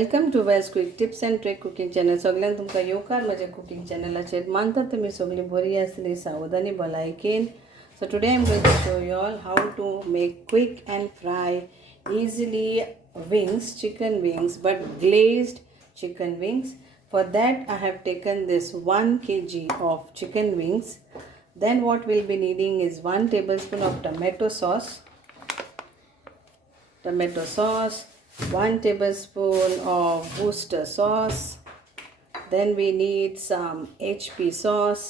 Welcome to veg quick tips and trick cooking channel. सगळ्यांक तुमकां येवकार म्हज्या कुकिंग चॅनलाचेर. मानता तुमी सगळीं बरी आसली, सावधानी भलायकेन. So today I'm going to show you all how to make quick and fry easily wings, chicken wings, but glazed chicken wings. For that I have taken this 1 kg of chicken wings. Then what we'll be needing is 1 tablespoon of tomato sauce, 1 tablespoon of Worcester sauce. Then we need some HP sauce,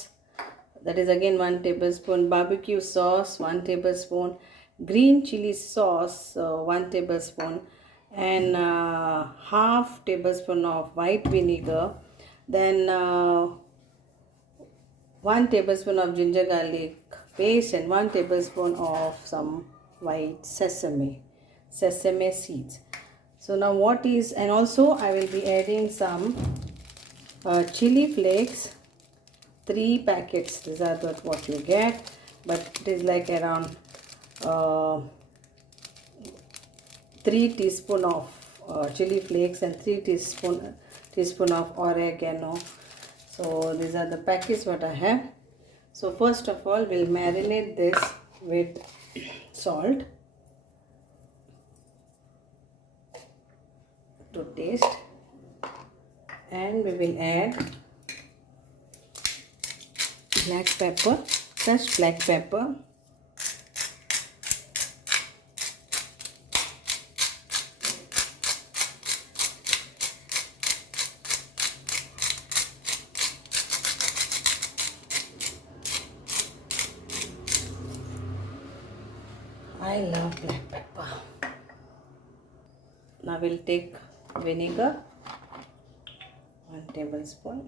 that is again 1 tablespoon, barbecue sauce 1 tablespoon, green chili sauce 1 tablespoon, and half tablespoon of white vinegar. Then 1 tablespoon of ginger garlic paste and 1 tablespoon of some white sesame seeds. So now what is, and also I will be adding some chili flakes, 3 packets. These are what you get, but it is like around 3 teaspoon of chili flakes and 3 teaspoon of oregano. So these are the packets what I have. So first of all we'll marinate this with salt to taste, and we will add black pepper, crushed black pepper, I love black pepper. Now we'll take vinegar, 1 tablespoon,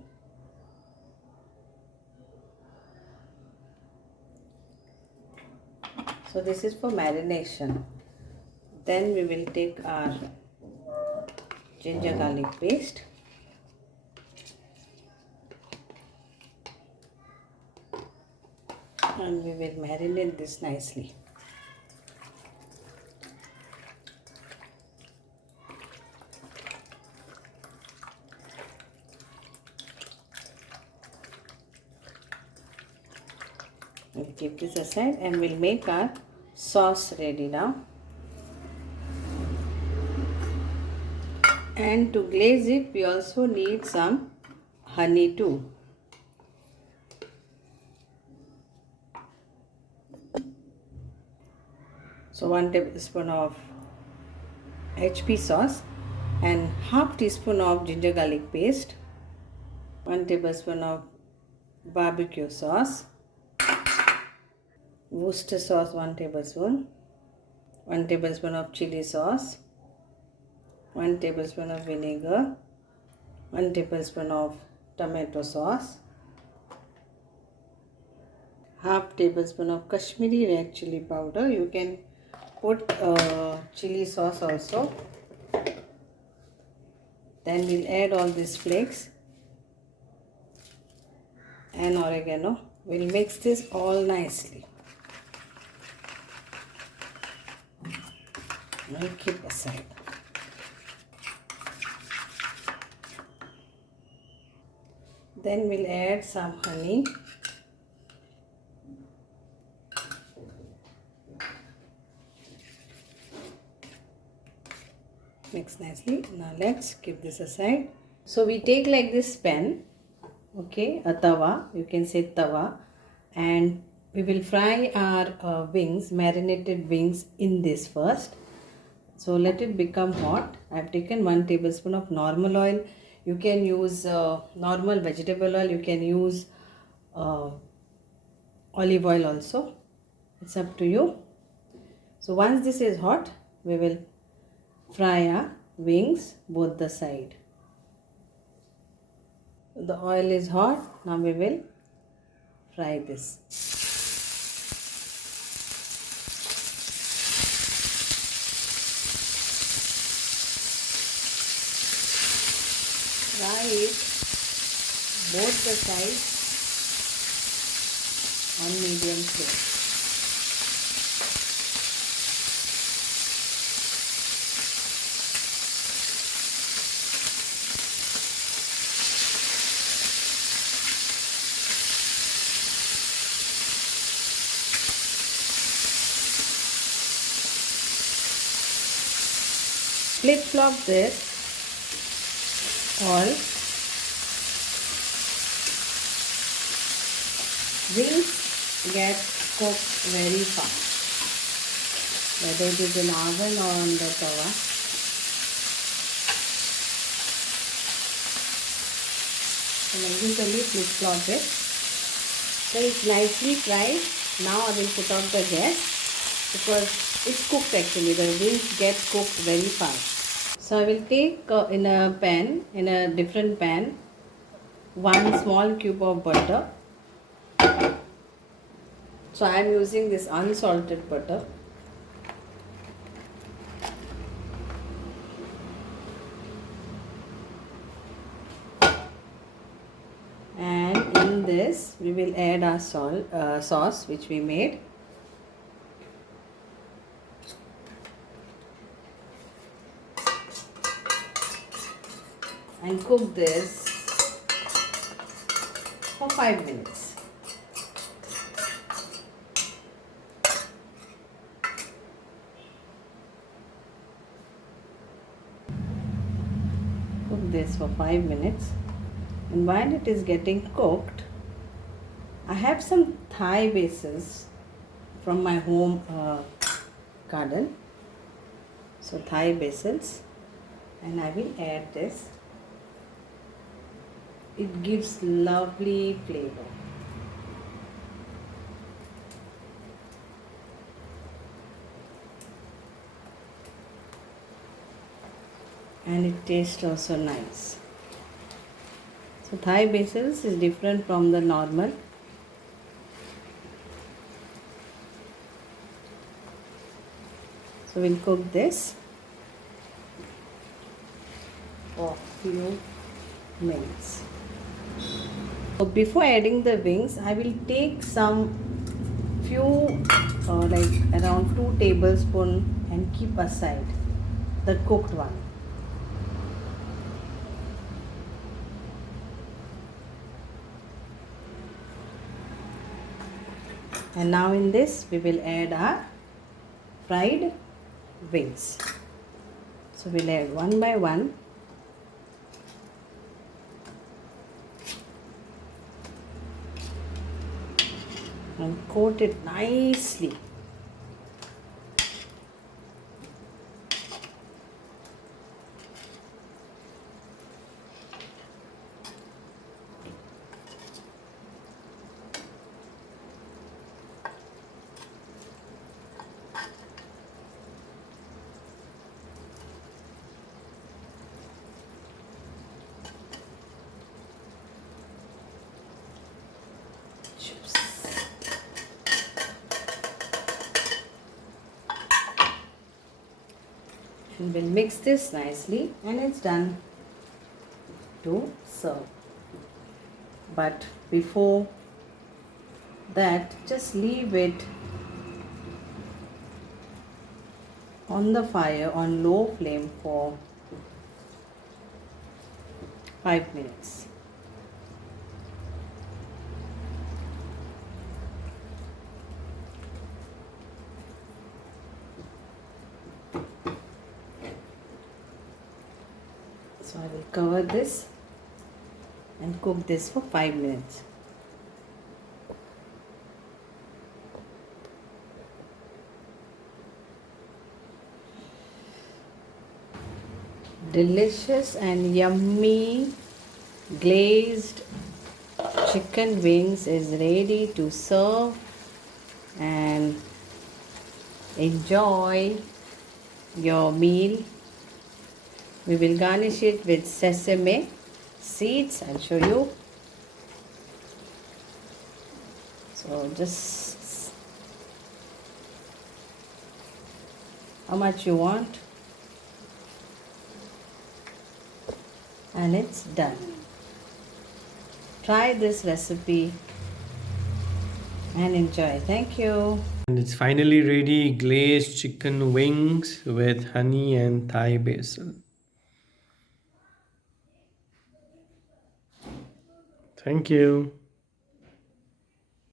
so this is for marination. Then we will take our ginger garlic paste, and we will marinate this nicely. We'll keep this aside and we'll make our sauce ready now. And to glaze it we also need some honey too. So 1 tablespoon of HP sauce and half teaspoon of ginger garlic paste, 1 tablespoon of barbecue sauce, Worcester sauce 1 tablespoon, 1 tablespoon of chili sauce, 1 tablespoon of vinegar, 1 tablespoon of tomato sauce, half tablespoon of Kashmiri red chili powder. You can put chili sauce also. Then we'll add all these flakes and oregano. We'll mix this all nicely. We'll keep aside. Then we'll add some honey. Mix nicely. Now let's keep this aside. So we take like this pan, okay, a tawa, you can say tawa, and we will fry our wings, marinated wings, in this first. So let it become hot. I have taken 1 tablespoon of normal oil. You can use normal vegetable oil. You can use olive oil also. It's up to you. So once this is hot, we will fry our wings both the side. The oil is hot. Now we will fry this. Fry it both the sides on medium flame. flip flop this all. Wings get cooked very fast, whether it is in oven or on the tawa. And I usually flip flop it. So it's nicely fried. Now I will put off the gas because it's cooked actually. The wings get cooked very fast. So I will take in a different pan, 1 small cube of butter. So I am using this unsalted butter. And in this we will add our sauce which we made. And cook this for 5 minutes. Cook this for 5 minutes. And while it is getting cooked, I have some Thai basils from my home garden. So Thai basils, and I will add this. It gives lovely flavor. And it tastes also nice. So Thai basils is different from the normal. So we'll cook this for a few minutes. So before adding the wings, I will take some few like around 2 tablespoons and keep aside the cooked one. And now in this we will add our fried wings. So we'll add one by one. And coat it nicely. And we'll mix this nicely and it's done to serve. But before that, just leave it on the fire on low flame for 5 minutes. So I will cover this and cook this for 5 minutes. Delicious and yummy glazed chicken wings is ready to serve, and enjoy your meal. We will garnish it with sesame seeds. I'll show you. So just how much you want, and it's done. Try this recipe and enjoy. Thank you. And it's finally ready, glazed chicken wings with honey and Thai basil. Thank you.